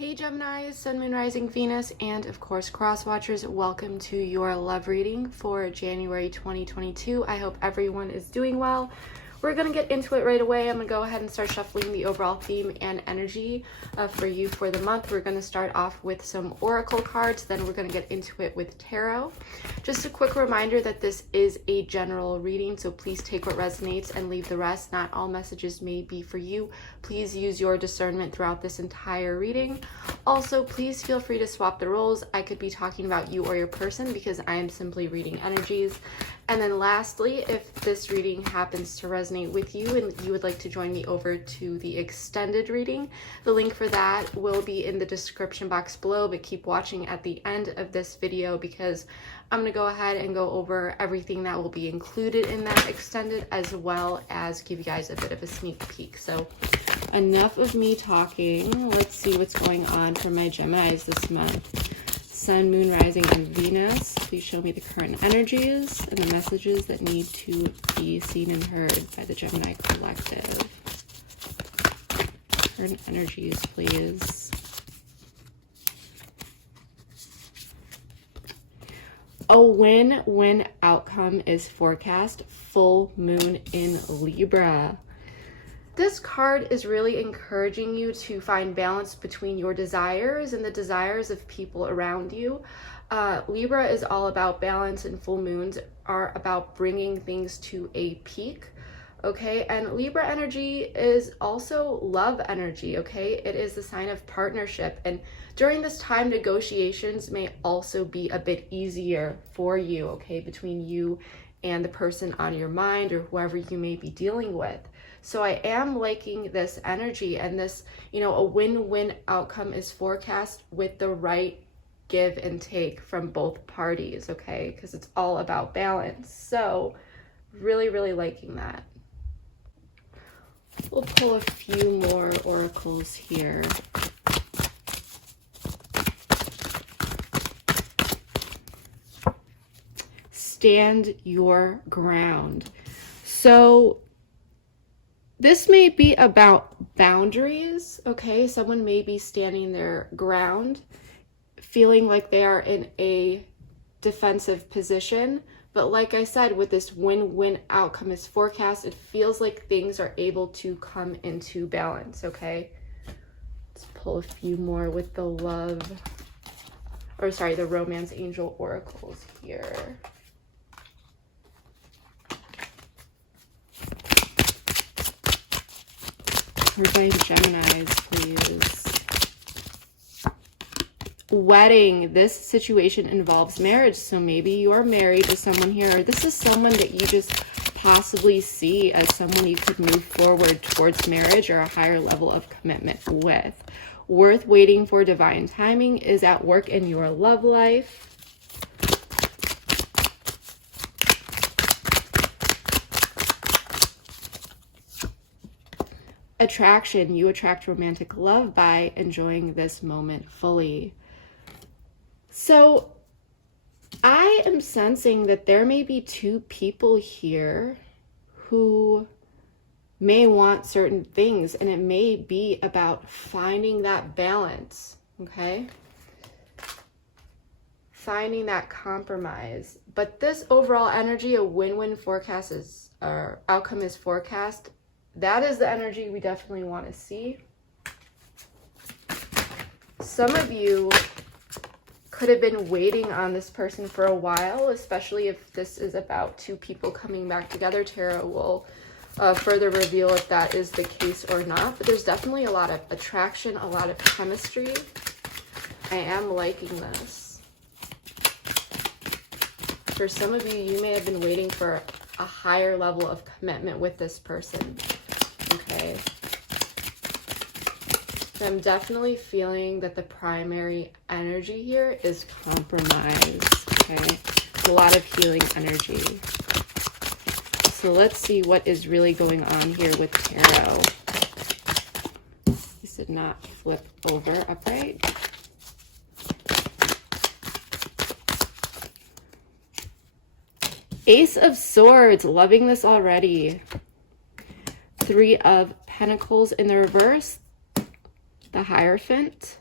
Hey Gemini, Sun, Moon, Rising, Venus, and of course Cross Watchers, welcome to your love reading for January 2022. I hope everyone is doing well. We're going to get into it right away. I'm going to go ahead and start shuffling the overall theme and energy for you for the month. We're going to start off with some oracle cards, then we're going to get into it with tarot. Just a quick reminder that this is a general reading, so please take what resonates and leave the rest. Not all messages may be for you. Please use your discernment throughout this entire reading. Also, please feel free to swap the roles. I could be talking about you or your person because I am simply reading energies. And then lastly, if this reading happens to resonate with you and you would like to join me over to the extended reading, the link for that will be in the description box below, but keep watching at the end of this video because I'm going to go ahead and go over everything that will be included in that extended, as well as give you guys a bit of a sneak peek. So enough of me talking. Let's see what's going on for my Geminis this month. Sun, Moon, Rising, and Venus. Please show me the current energies and the messages that need to be seen and heard by the Gemini collective. Current energies, please. A win-win outcome is forecast. Full moon in Libra. This card is really encouraging you to find balance between your desires and the desires of people around you. Libra is all about balance, and full moons are about bringing things to a peak, okay? And Libra energy is also love energy, okay? It is the sign of partnership, and during this time, negotiations may also be a bit easier for you, okay, between you and the person on your mind or whoever you may be dealing with. So I am liking this energy, and this, a win-win outcome is forecast with the right give and take from both parties, okay? Because it's all about balance. So really, really liking that. We'll pull a few more oracles here. Stand your ground. So this may be about boundaries, okay? Someone may be standing their ground, feeling like they are in a defensive position. But like I said, with this win-win outcome is forecast, it feels like things are able to come into balance, okay? Let's pull a few more with the the romance angel oracles here. Everybody, Geminis, please. Wedding. This situation involves marriage, so maybe you're married to someone here, or this is someone that you just possibly see as someone you could move forward towards marriage or a higher level of commitment with. Worth waiting for divine timing is at work in your love life. Attraction. You attract romantic love by enjoying this moment fully. So I am sensing that there may be two people here who may want certain things, and it may be about finding that balance, okay? Finding that compromise. But this overall energy, a win-win forecast is, or outcome is forecast. That is the energy we definitely want to see. Some of you could have been waiting on this person for a while, especially if this is about two people coming back together. Tarot will further reveal if that is the case or not. But there's definitely a lot of attraction, a lot of chemistry. I am liking this. For some of you, you may have been waiting for a higher level of commitment with this person. Okay. So I'm definitely feeling that the primary energy here is compromise. Okay. A lot of healing energy. So let's see what is really going on here with tarot. This did not flip over upright. Ace of Swords, loving this already. Three of Pentacles in the reverse, the Hierophant,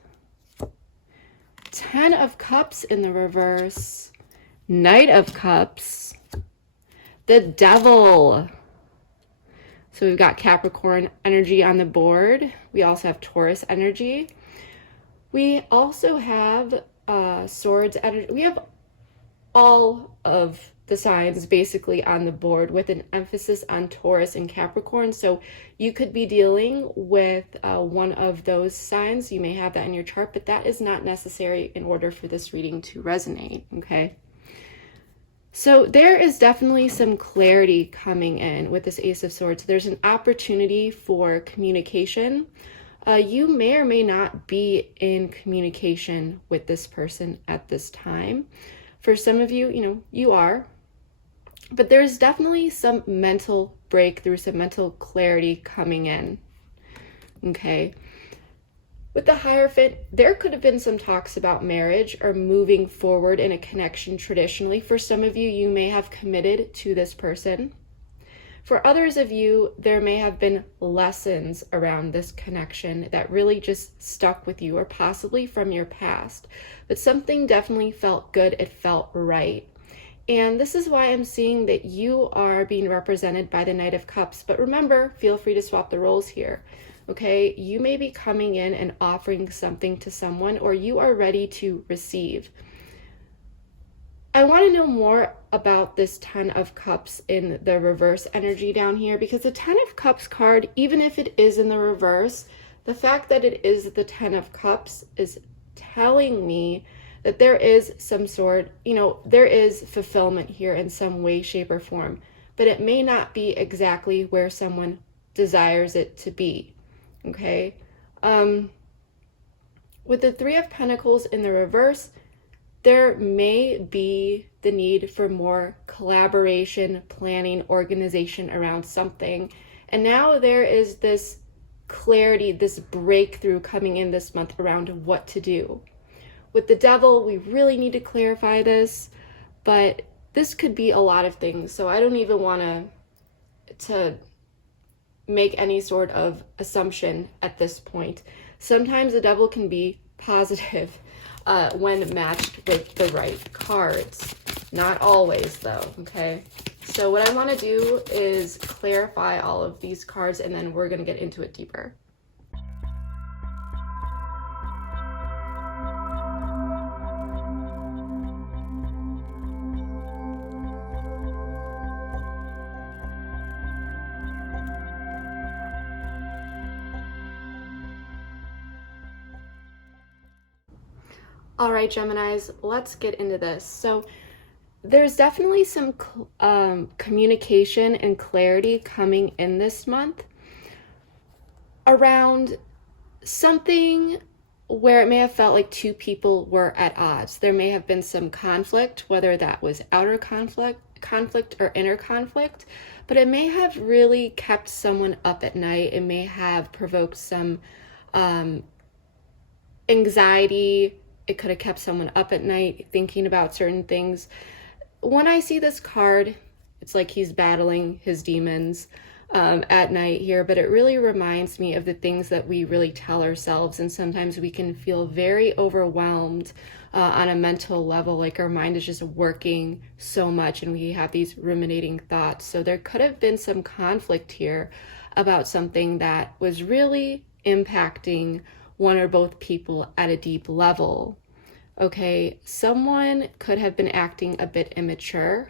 Ten of Cups in the reverse, Knight of Cups, the Devil. So we've got Capricorn energy on the board. We also have Taurus energy. We also have Swords energy. We have all of the signs basically on the board with an emphasis on Taurus and Capricorn. So you could be dealing with one of those signs. You may have that in your chart, but that is not necessary in order for this reading to resonate, okay? So there is definitely some clarity coming in with this Ace of Swords. There's an opportunity for communication. You may or may not be in communication with this person at this time. For some of you, you are. But there's definitely some mental breakthrough, some mental clarity coming in. Okay. With the Hierophant, there could have been some talks about marriage or moving forward in a connection traditionally. For some of you, you may have committed to this person. For others of you, there may have been lessons around this connection that really just stuck with you, or possibly from your past. But something definitely felt good. It felt right. And this is why I'm seeing that you are being represented by the Knight of Cups. But remember, feel free to swap the roles here. Okay, you may be coming in and offering something to someone, or you are ready to receive. I want to know more about this Ten of Cups in the reverse energy down here, because the Ten of Cups card, even if it is in the reverse, the fact that it is the Ten of Cups is telling me that there is some sort, there is fulfillment here in some way, shape, or form, but it may not be exactly where someone desires it to be. Okay, with the Three of Pentacles in the reverse, there may be the need for more collaboration, planning, organization around something. And now there is this clarity, this breakthrough coming in this month around what to do. With the Devil, we really need to clarify this, but this could be a lot of things. So I don't even want to make any sort of assumption at this point. Sometimes the Devil can be positive when matched with the right cards. Not always though, okay? So what I want to do is clarify all of these cards, and then we're going to get into it deeper. All right, Geminis, let's get into this. So there's definitely some communication and clarity coming in this month around something where it may have felt like two people were at odds. There may have been some conflict, whether that was outer conflict or inner conflict, but it may have really kept someone up at night. It may have provoked some anxiety. It could have kept someone up at night thinking about certain things. When I see this card, it's like he's battling his demons at night here, but it really reminds me of the things that we really tell ourselves. And sometimes we can feel very overwhelmed on a mental level, like our mind is just working so much and we have these ruminating thoughts. So there could have been some conflict here about something that was really impacting one or both people at a deep level. Okay, someone could have been acting a bit immature,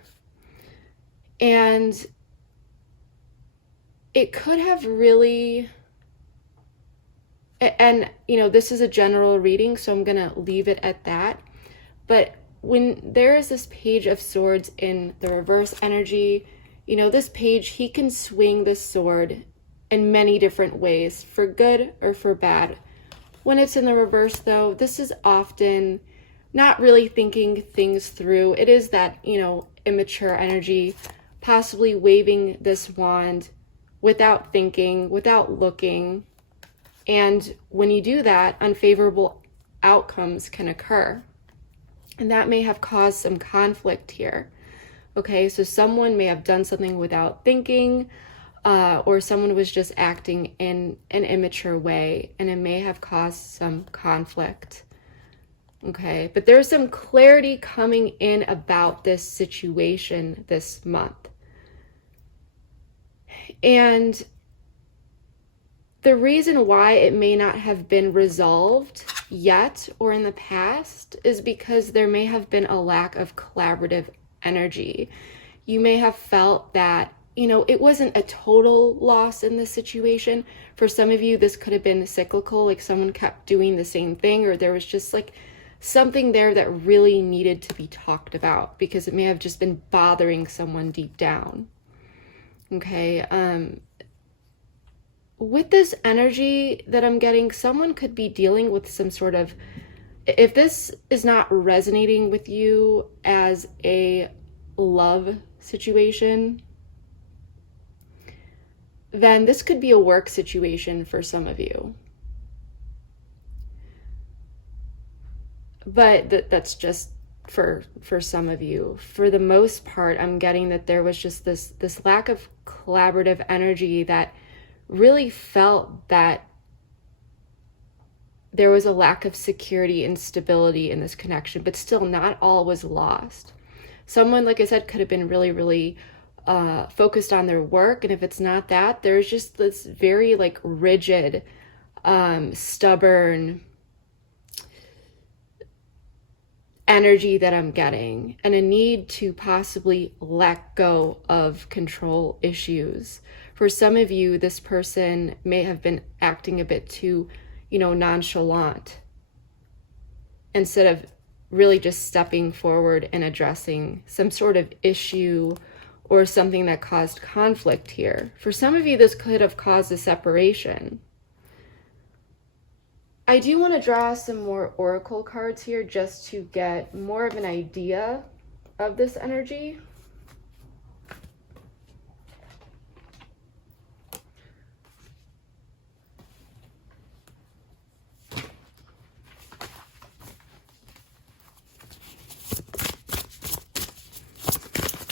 and it could have really, and this is a general reading, so I'm gonna leave it at that. But when there is this Page of Swords in the reverse energy, this page, he can swing this sword in many different ways, for good or for bad. When it's in the reverse, though, this is often not really thinking things through. It is that, immature energy, possibly waving this wand without thinking, without looking. And when you do that, unfavorable outcomes can occur. And that may have caused some conflict here. Okay, so someone may have done something without thinking, or someone was just acting in an immature way, and it may have caused some conflict. Okay, but there's some clarity coming in about this situation this month. And the reason why it may not have been resolved yet or in the past is because there may have been a lack of collaborative energy. You may have felt that, it wasn't a total loss in this situation. For some of you, this could have been cyclical, like someone kept doing the same thing, or there was just like something there that really needed to be talked about because it may have just been bothering someone deep down. Okay, with this energy that I'm getting, someone could be dealing with some sort of, if this is not resonating with you as a love situation, then this could be a work situation for some of you. But that's just for some of you. For the most part, I'm getting that there was just this lack of collaborative energy that really felt that there was a lack of security and stability in this connection, but still not all was lost. Someone, like I said, could have been really, really focused on their work. And if it's not that, there's just this very like rigid, stubborn energy that I'm getting, and a need to possibly let go of control issues. For some of you, this person may have been acting a bit too, nonchalant instead of really just stepping forward and addressing some sort of issue or something that caused conflict here. For some of you, this could have caused a separation. I do want to draw some more oracle cards here just to get more of an idea of this energy.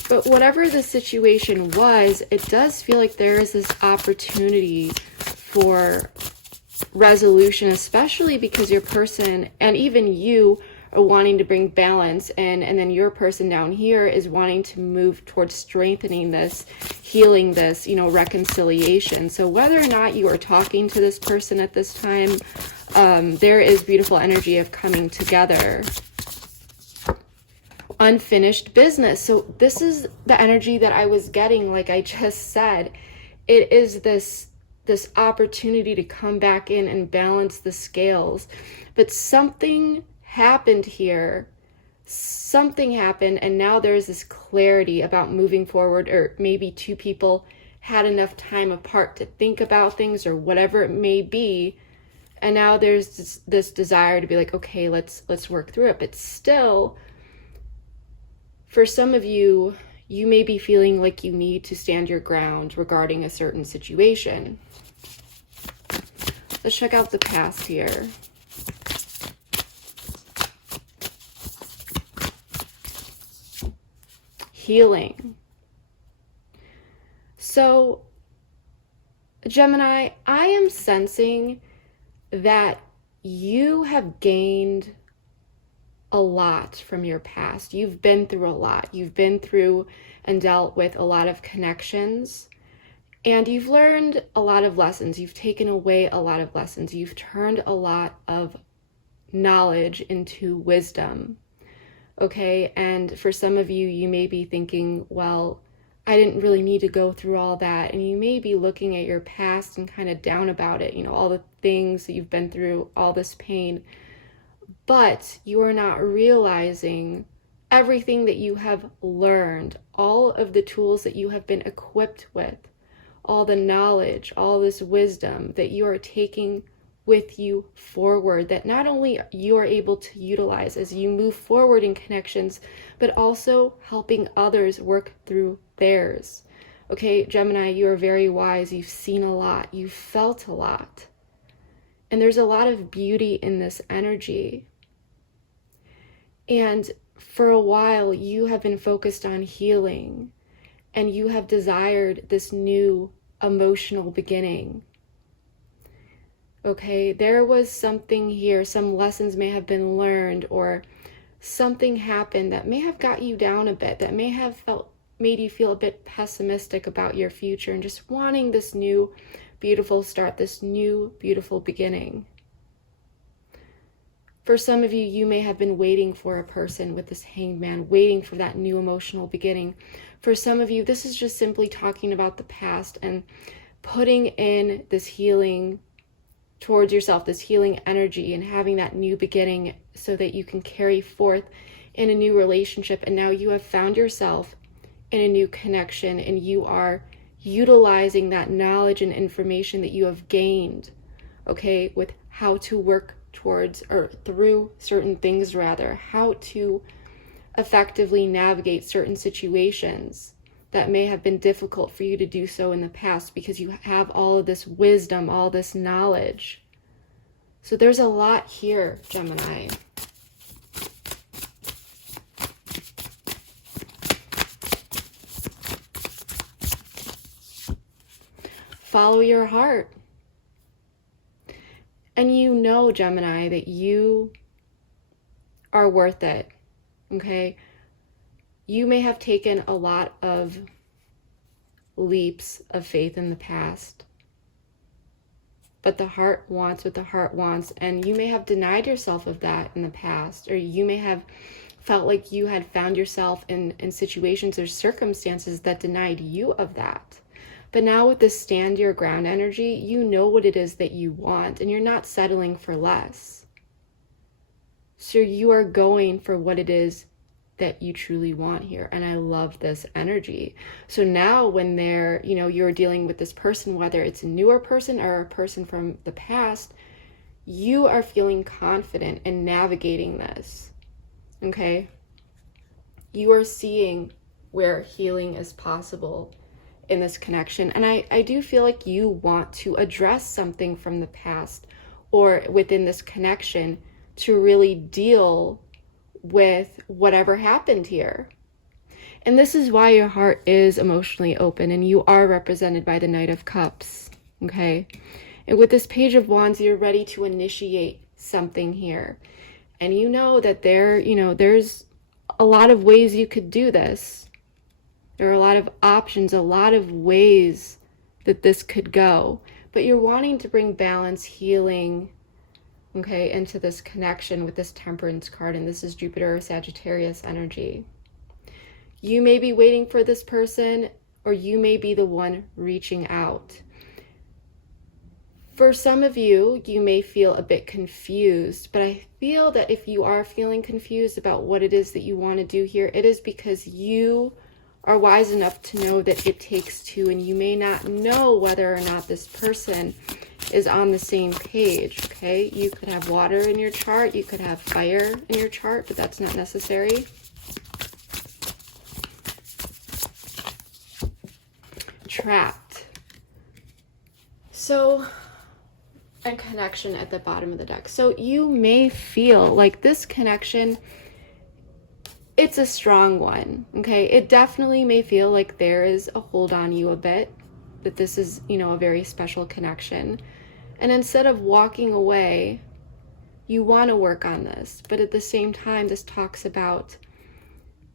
But whatever the situation was, it does feel like there is this opportunity for resolution, especially because your person and even you are wanting to bring balance, and then your person down here is wanting to move towards strengthening this, healing this, reconciliation. So whether or not you are talking to this person at this time, there is beautiful energy of coming together. Unfinished business. So this is the energy that I was getting, like I just said. It is this opportunity to come back in and balance the scales. But something happened here. Something happened, and now there's this clarity about moving forward, or maybe two people had enough time apart to think about things or whatever it may be. And now there's this desire to be like, okay, let's work through it. But still, for some of you, you may be feeling like you need to stand your ground regarding a certain situation. Let's check out the past here. Healing. So, Gemini, I am sensing that you have gained a lot from your past. You've been through a lot. You've been through and dealt with a lot of connections, and you've learned a lot of lessons. You've taken away a lot of lessons. You've turned a lot of knowledge into wisdom. Okay, and for some of you, you may be thinking, well, I didn't really need to go through all that. And you may be looking at your past and kind of down about it, all the things that you've been through, all this pain. But you are not realizing everything that you have learned, all of the tools that you have been equipped with, all the knowledge, all this wisdom that you are taking with you forward, that not only you are able to utilize as you move forward in connections, but also helping others work through theirs. Okay, Gemini, you are very wise. You've seen a lot. You've felt a lot. And there's a lot of beauty in this energy. And for a while, you have been focused on healing, and you have desired this new emotional beginning. Okay, there was something here, some lessons may have been learned, or something happened that may have got you down a bit, that may have made you feel a bit pessimistic about your future and just wanting this new beautiful start, this new beautiful beginning. For some of you, you may have been waiting for a person with this Hanged Man, waiting for that new emotional beginning. For some of you, this is just simply talking about the past and putting in this healing towards yourself, this healing energy, and having that new beginning so that you can carry forth in a new relationship. And now you have found yourself in a new connection, and you are utilizing that knowledge and information that you have gained, okay, with how to work towards, or through certain things rather, how to effectively navigate certain situations that may have been difficult for you to do so in the past, because you have all of this wisdom, all this knowledge. So there's a lot here, Gemini. Follow your heart. And you know, Gemini, that you are worth it, okay? You may have taken a lot of leaps of faith in the past, but the heart wants what the heart wants, and you may have denied yourself of that in the past, or you may have felt like you had found yourself in situations or circumstances that denied you of that. But now with this stand your ground energy, you know what it is that you want, and you're not settling for less. So you are going for what it is that you truly want here. And I love this energy. So now when you're dealing with this person, whether it's a newer person or a person from the past, you are feeling confident in navigating this. Okay? You are seeing where healing is possible in this connection. And I do feel like you want to address something from the past or within this connection to really deal with whatever happened here. And this is why your heart is emotionally open, and you are represented by the Knight of Cups, okay? And with this Page of Wands, you're ready to initiate something here. And you know that there's a lot of ways you could do this. There are a lot of options, a lot of ways that this could go. But you're wanting to bring balance, healing, okay, into this connection with this Temperance card. And this is Jupiter or Sagittarius energy. You may be waiting for this person, or you may be the one reaching out. For some of you, you may feel a bit confused, but I feel that if you are feeling confused about what it is that you want to do here, it is because you are wise enough to know that it takes two, and you may not know whether or not this person is on the same page, okay? You could have water in your chart, you could have fire in your chart, but that's not necessary. Trapped. So, a connection at the bottom of the deck. So you may feel like this connection, it's a strong one, okay? It definitely may feel like there is a hold on you a bit, that this is, a very special connection. And instead of walking away, you want to work on this. But at the same time, this talks about,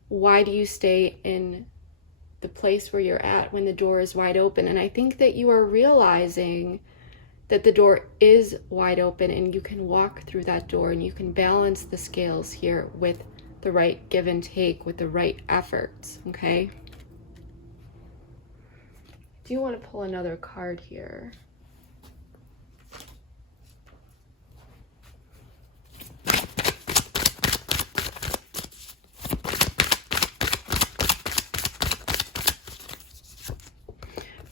why do you stay in the place where you're at when the door is wide open? And I think that you are realizing that the door is wide open, and you can walk through that door, and you can balance the scales here with the right give and take, with the right efforts, okay? Do you want to pull another card here?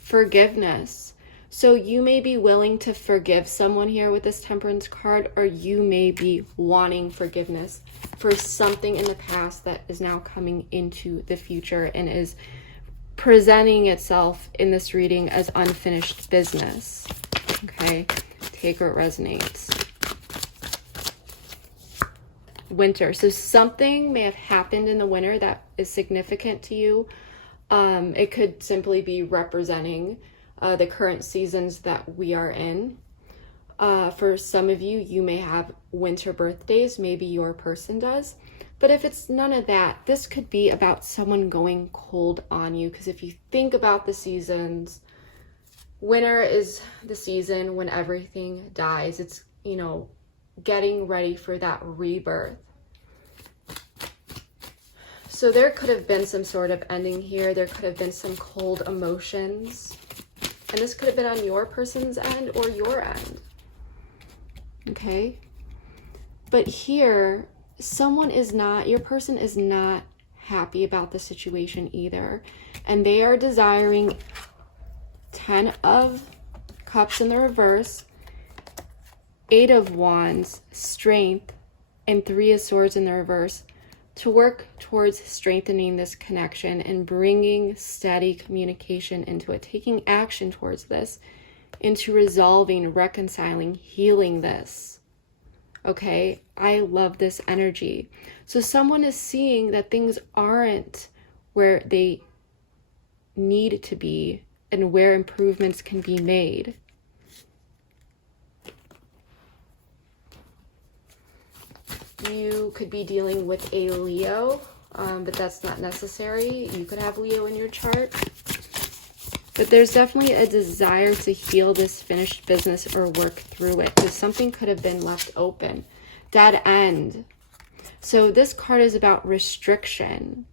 Forgiveness. So you may be willing to forgive someone here with this Temperance card, or you may be wanting forgiveness for something in the past that is now coming into the future and is presenting itself in this reading as unfinished business. Okay, take where it resonates. Winter. So something may have happened in the winter that is significant to you. It could simply be representing the current seasons that we are in. For some of you, you may have winter birthdays, maybe your person does. But if it's none of that, this could be about someone going cold on you. Because if you think about the seasons, winter is the season when everything dies. It's, you know, getting ready for that rebirth. So there could have been some sort of ending here. There could have been some cold emotions. And this could have been on your person's end or your end. Okay? But here, your person is not happy about the situation either. And they are desiring 10 of Cups in the reverse, 8 of Wands, Strength, and 3 of Swords in the reverse to work towards strengthening this connection and bringing steady communication into it, taking action towards this, into resolving, reconciling, healing this. Okay, I love this energy. So someone is seeing that things aren't where they need to be and where improvements can be made. You could be dealing with a Leo, but that's not necessary. You could have Leo in your chart. But there's definitely a desire to heal this finished business or work through it, because something could have been left open. Dead end. So this card is about restriction,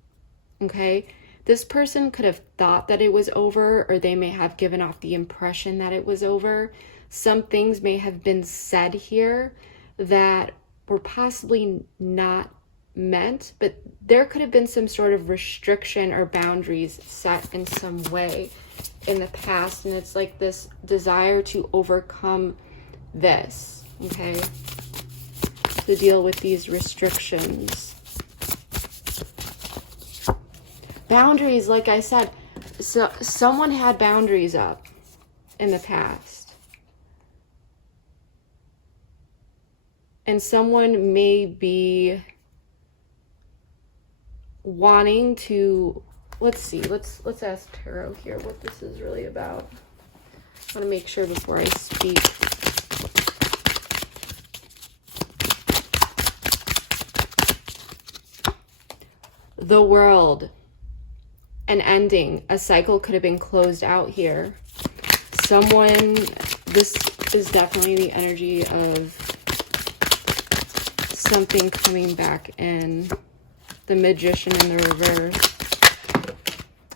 okay? This person could have thought that it was over, or they may have given off the impression that it was over. Some things may have been said here that were possibly not meant, but there could have been some sort of restriction or boundaries set in some way in the past, and it's like this desire to overcome this, okay, to deal with these restrictions. Boundaries, like I said, so someone had boundaries up in the past, and someone may be wanting to, let's see, let's ask Tarot here what this is really about. I want to make sure before I speak. The World, an ending, a cycle could have been closed out here. Someone, this is definitely the energy of something coming back in. The Magician in the reverse,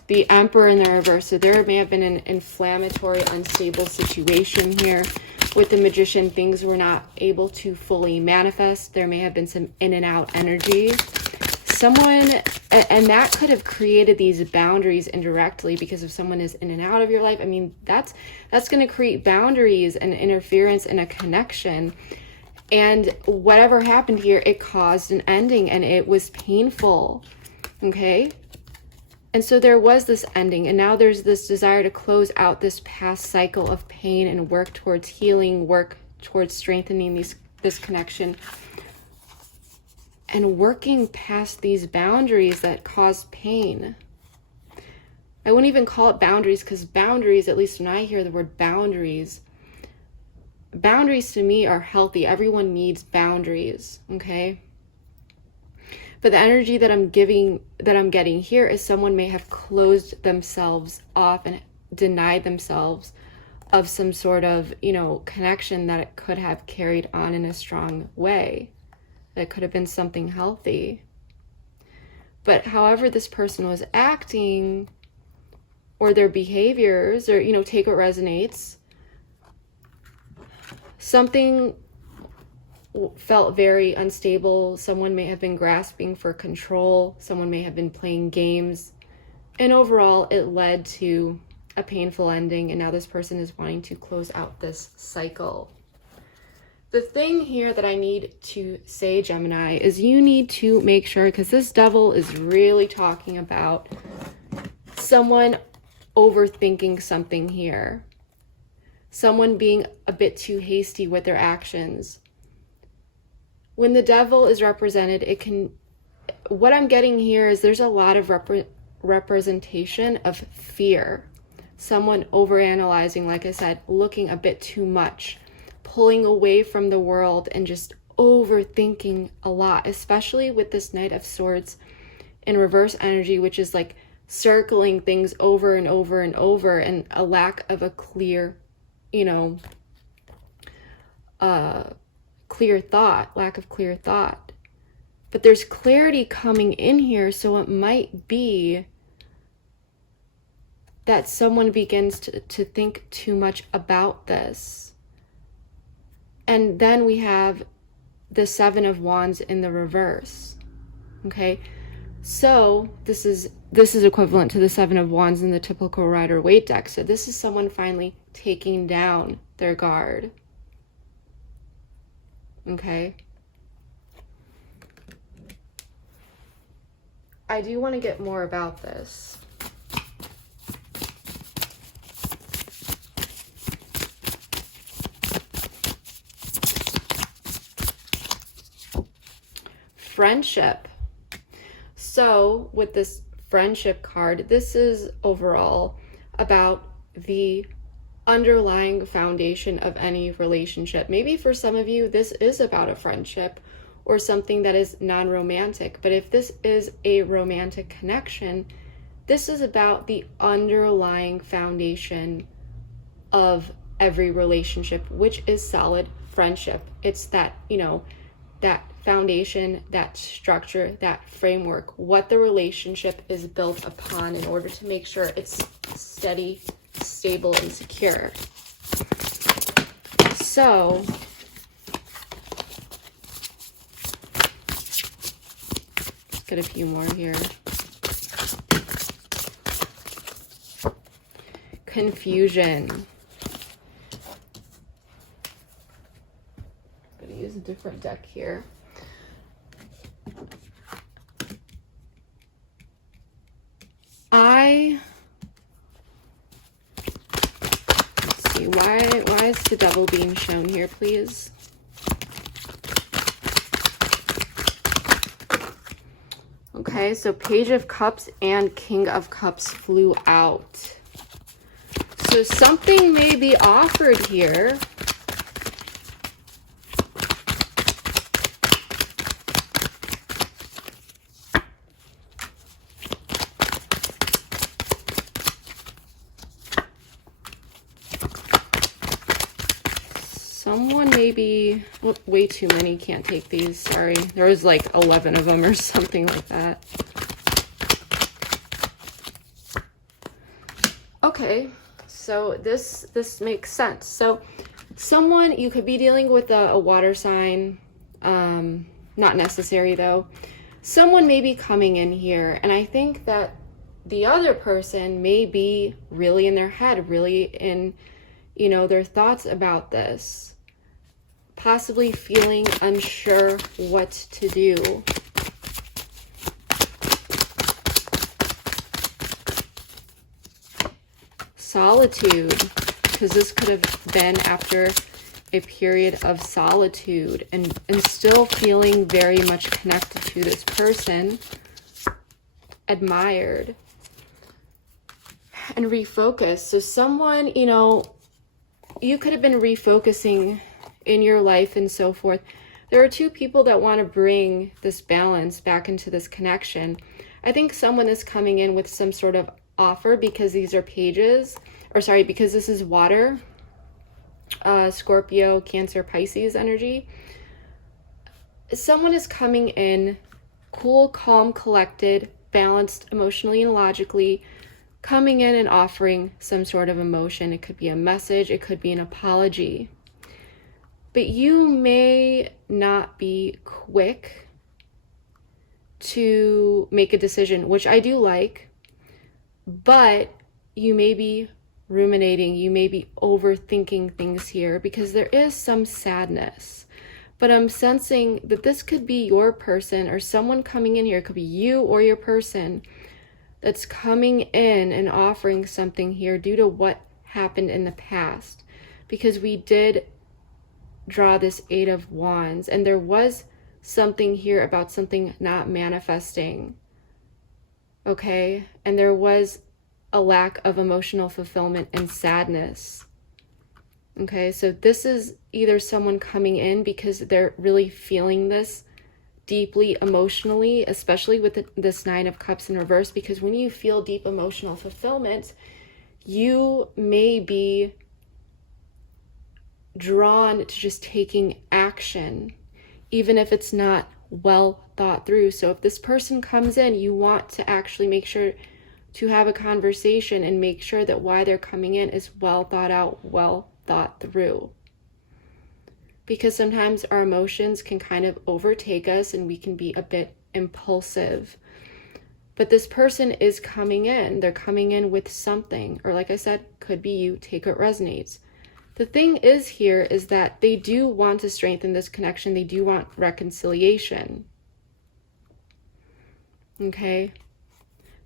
the Emperor in the reverse. So there may have been an inflammatory, unstable situation here with the Magician. Things were not able to fully manifest. There may have been some in and out energy. Someone, and that could have created these boundaries indirectly, because if someone is in and out of your life, I mean, that's going to create boundaries and interference in a connection. And whatever happened here, it caused an ending, and it was painful, okay? And so there was this ending, and now there's this desire to close out this past cycle of pain and work towards healing, work towards strengthening this connection, and working past these boundaries that cause pain. I wouldn't even call it boundaries, because boundaries, at least when I hear the word boundaries to me are healthy. Everyone needs boundaries, okay? But the energy that I'm getting here is someone may have closed themselves off and denied themselves of some sort of, you know, connection that it could have carried on in a strong way. That could have been something healthy. But however this person was acting, or their behaviors, or, you know, take what resonates, something felt very unstable. Someone may have been grasping for control. Someone may have been playing games. And overall, it led to a painful ending. And now this person is wanting to close out this cycle. The thing here that I need to say, Gemini, is you need to make sure, because this devil is really talking about someone overthinking something here. Someone being a bit too hasty with their actions. When the devil is represented, what I'm getting here is there's a lot of representation of fear. Someone overanalyzing, like I said, looking a bit too much, pulling away from the world and just overthinking a lot, especially with this Knight of Swords in reverse energy, which is like circling things over and over and over, and a lack of a clear, you know, lack of clear thought. But there's clarity coming in here, so it might be that someone begins to think too much about this. And then we have the Seven of Wands in the reverse. Okay, so this is equivalent to the Seven of Wands in the typical Rider-Waite deck. So this is someone finally taking down their guard. Okay, I do want to get more about this. Friendship. So with this friendship card, this is overall about the underlying foundation of any relationship. Maybe for some of you, this is about a friendship or something that is non-romantic. But if this is a romantic connection, this is about the underlying foundation of every relationship, which is solid friendship. It's that, you know, that foundation, that structure, that framework, what the relationship is built upon in order to make sure it's steady, stable, and secure. So let's get a few more here. Confusion. I'm going to use a different deck here. Let's see, why is the Devil being shown here, please? Okay, so Page of Cups and King of Cups flew out. So something may be offered here. Someone maybe, oh, way too many, can't take these, sorry. There was like 11 of them or something like that. Okay, so this makes sense. So someone, you could be dealing with a water sign, not necessary though. Someone may be coming in here, and I think that the other person may be really in their head, really in, you know, their thoughts about this. Possibly feeling unsure what to do. Solitude, because this could have been after a period of solitude and still feeling very much connected to this person, admired, and refocus. So someone, you know, you could have been refocusing in your life and so forth. There are two people that want to bring this balance back into this connection. I think someone is coming in with some sort of offer because these are pages, or sorry, because this is water, Scorpio, Cancer, Pisces energy. Someone is coming in cool, calm, collected, balanced emotionally and logically, coming in and offering some sort of emotion. It could be a message, it could be an apology. But you may not be quick to make a decision, which I do like, but you may be ruminating, you may be overthinking things here because there is some sadness. But I'm sensing that this could be your person or someone coming in here. It could be you or your person that's coming in and offering something here due to what happened in the past. Because we did draw this Eight of Wands, and there was something here about something not manifesting, okay? And there was a lack of emotional fulfillment and sadness. Okay, so this is either someone coming in because they're really feeling this deeply emotionally, especially with this Nine of Cups in reverse, because when you feel deep emotional fulfillment, you may be drawn to just taking action, even if it's not well thought through. So if this person comes in, you want to actually make sure to have a conversation and make sure that why they're coming in is well thought out, well thought through. Because sometimes our emotions can kind of overtake us and we can be a bit impulsive. But this person is coming in. They're coming in with something. Or like I said, could be you. Take what resonates. The thing is here is that they do want to strengthen this connection. They do want reconciliation. Okay?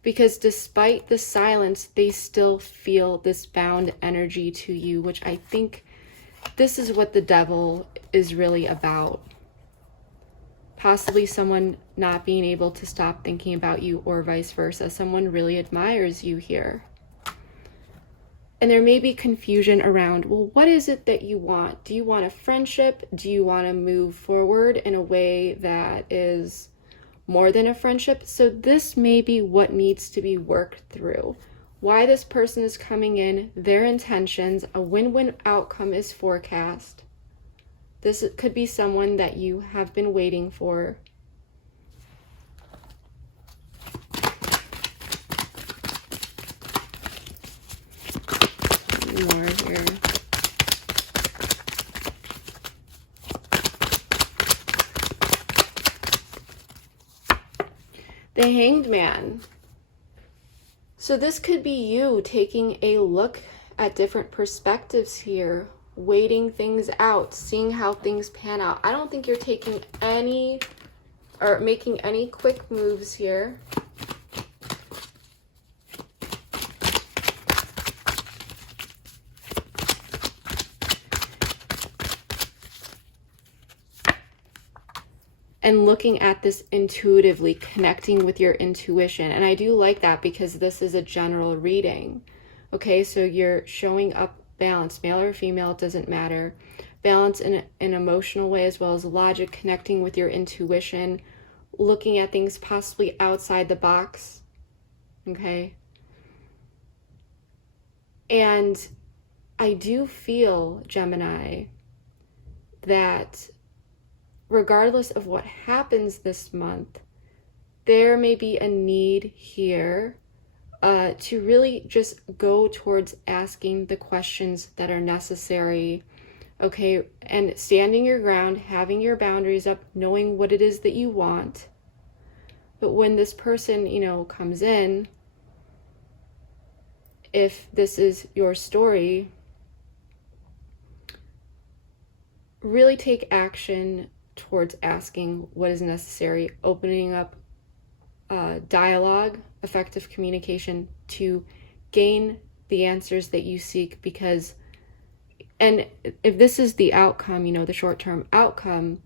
Because despite the silence, they still feel this bound energy to you, which I think this is what the devil is really about. Possibly someone not being able to stop thinking about you, or vice versa. Someone really admires you here. And there may be confusion around, well, what is it that you want? Do you want a friendship? Do you want to move forward in a way that is more than a friendship? So this may be what needs to be worked through. Why this person is coming in, their intentions, a win-win outcome is forecast. This could be someone that you have been waiting for. More here. The Hanged Man. So this could be you taking a look at different perspectives here, waiting things out, seeing how things pan out. I don't think you're taking any or making any quick moves here. And looking at this intuitively, connecting with your intuition. And I do like that because this is a general reading. Okay, so you're showing up balanced, male or female, it doesn't matter. Balance in an emotional way as well as logic, connecting with your intuition, looking at things possibly outside the box. Okay. And I do feel, Gemini, that regardless of what happens this month, there may be a need here to really just go towards asking the questions that are necessary, okay? And standing your ground, having your boundaries up, knowing what it is that you want. But when this person, you know, comes in, if this is your story, really take action towards asking what is necessary, opening up dialogue, effective communication to gain the answers that you seek. Because, and if this is the outcome, you know, the short-term outcome,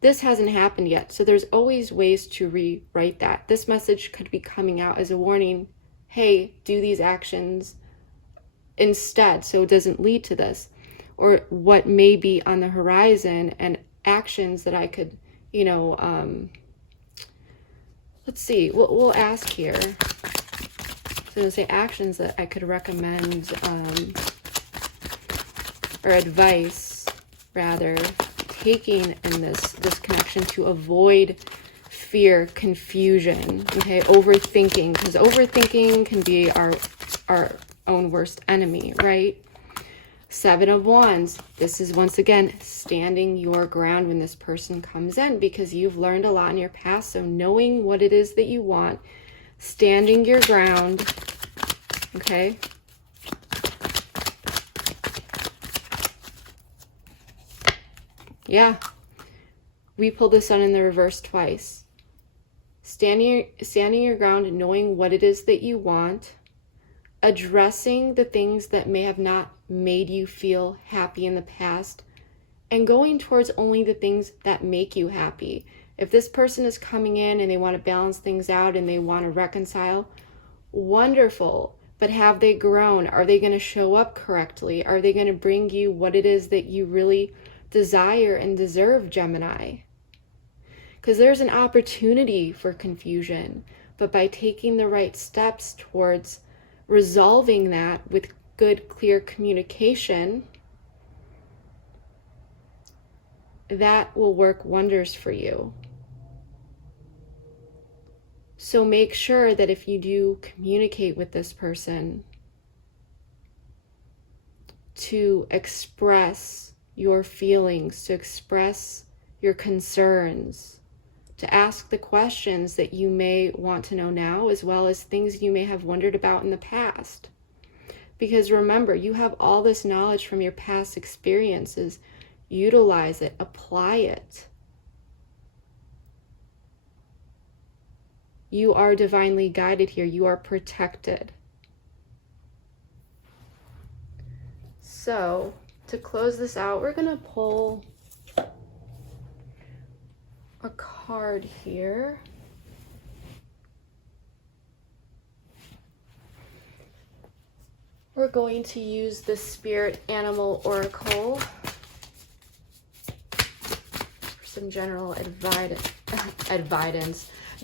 this hasn't happened yet. So there's always ways to rewrite that. This message could be coming out as a warning. Hey, do these actions instead so it doesn't lead to this. Or what may be on the horizon and actions that I could, you know, let's see, we'll ask here. So it'll say actions that I could recommend, or advice, rather, taking in this connection to avoid fear, confusion, okay, overthinking, because overthinking can be our own worst enemy, right? 7 of Wands. This is once again standing your ground when this person comes in, because you've learned a lot in your past. So knowing what it is that you want, standing your ground, okay? Yeah. We pulled the Sun in the reverse twice. Standing your ground, knowing what it is that you want, addressing the things that may have not made you feel happy in the past, and going towards only the things that make you happy. If this person is coming in and they want to balance things out and they want to reconcile, wonderful. But have they grown? Are they going to show up correctly? Are they going to bring you what it is that you really desire and deserve, Gemini? Because there's an opportunity for confusion, but by taking the right steps towards resolving that with good, clear communication, that will work wonders for you. So make sure that if you do communicate with this person, to express your feelings, to express your concerns, to ask the questions that you may want to know now, as well as things you may have wondered about in the past. Because remember, you have all this knowledge from your past experiences. Utilize it, apply it. You are divinely guided here. You are protected. So, to close this out, we're going to pull a card here. We're going to use the Spirit Animal Oracle for some general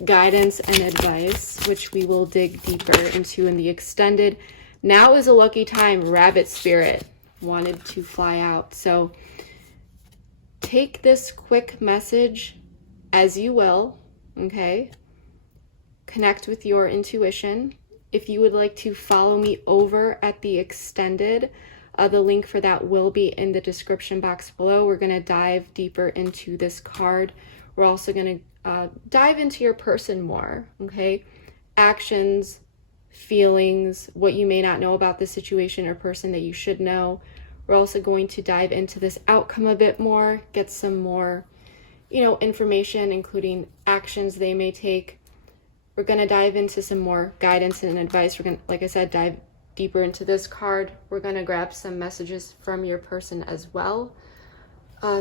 guidance and advice, which we will dig deeper into in the extended. Now is a lucky time. Rabbit Spirit wanted to fly out. So take this quick message as you will, okay? Connect with your intuition. If you would like to follow me over at the extended, the link for that will be in the description box below. We're going to dive deeper into this card. We're also going to dive into your person more, okay? Actions, feelings, what you may not know about the situation or person that you should know. We're also going to dive into this outcome a bit more, get some more, information, including actions they may take. We're going to dive into some more guidance and advice. We're going to, like I said, dive deeper into this card. We're going to grab some messages from your person as well.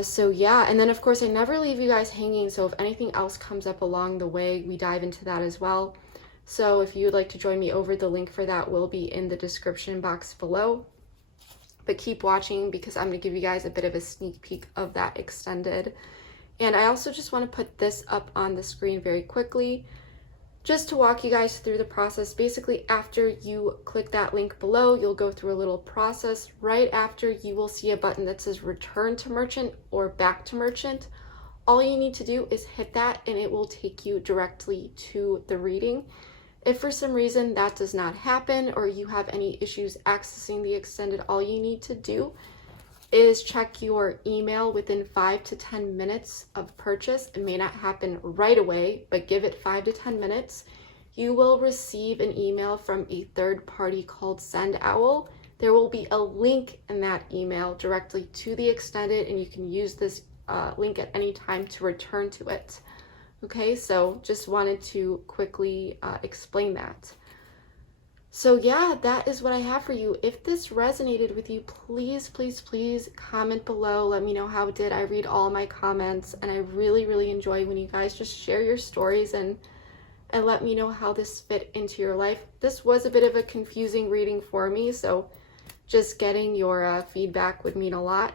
So yeah, and then of course I never leave you guys hanging, so if anything else comes up along the way, we dive into that as well. So if you would like to join me over, the link for that will be in the description box below. But keep watching, because I'm going to give you guys a bit of a sneak peek of that extended. And I also just want to put this up on the screen very quickly, just to walk you guys through the process. Basically, after you click that link below, you'll go through a little process. Right after, you will see a button that says return to merchant or back to merchant. All you need to do is hit that and it will take you directly to the reading. If for some reason that does not happen, or you have any issues accessing the extended, all you need to do is check your email within 5 to 10 minutes of purchase. It may not happen right away, but give it 5 to 10 minutes. You will receive an email from a third party called Send Owl. There will be a link in that email directly to the extended, and you can use this link at any time to return to it. Okay, so just wanted to quickly explain that. So yeah, that is what I have for you. If this resonated with you, please, please, please comment below. Let me know how it did. I read all my comments, and I really, really enjoy when you guys just share your stories and let me know how this fit into your life. This was a bit of a confusing reading for me, so just getting your feedback would mean a lot.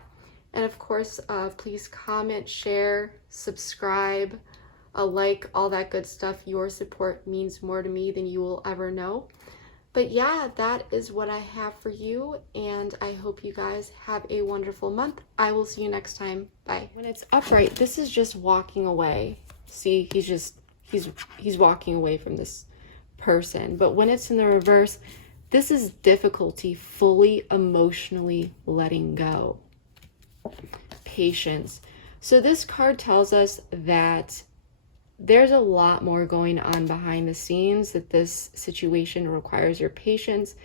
And of course, please comment, share, subscribe, like, all that good stuff. Your support means more to me than you will ever know. But yeah, that is what I have for you, and I hope you guys have a wonderful month. I will see you next time. Bye. When it's upright, this is just walking away. See, he's walking away from this person. But when it's in the reverse, this is difficulty fully emotionally letting go. Patience. So this card tells us that there's a lot more going on behind the scenes, that this situation requires your patience.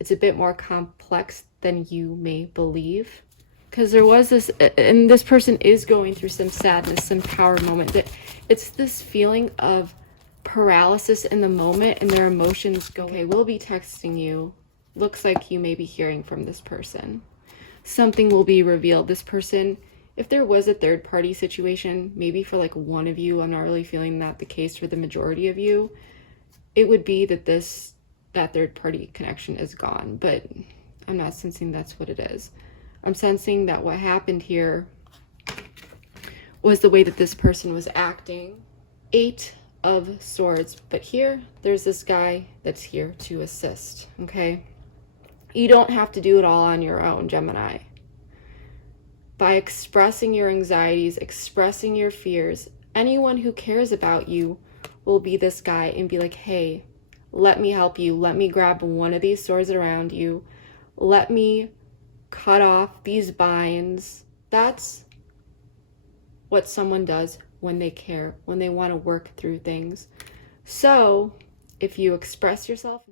It's a bit more complex than you may believe, because there was this, and this person is going through some sadness, some power moment, that it's this feeling of paralysis in the moment, and their emotions go, okay, we'll be texting you. Looks like you may be hearing from this person. Something will be revealed. This person, if there was a third party situation, maybe for like one of you, I'm not really feeling that the case for the majority of you, it would be that this that third party connection is gone, but I'm not sensing that's what it is. I'm sensing that what happened here was the way that this person was acting. 8 of Swords, but here there's this guy that's here to assist, okay? You don't have to do it all on your own, Gemini. By expressing your anxieties, expressing your fears, anyone who cares about you will be this guy and be like, hey, let me help you. Let me grab one of these swords around you. Let me cut off these binds. That's what someone does when they care, when they want to work through things. So if you express yourself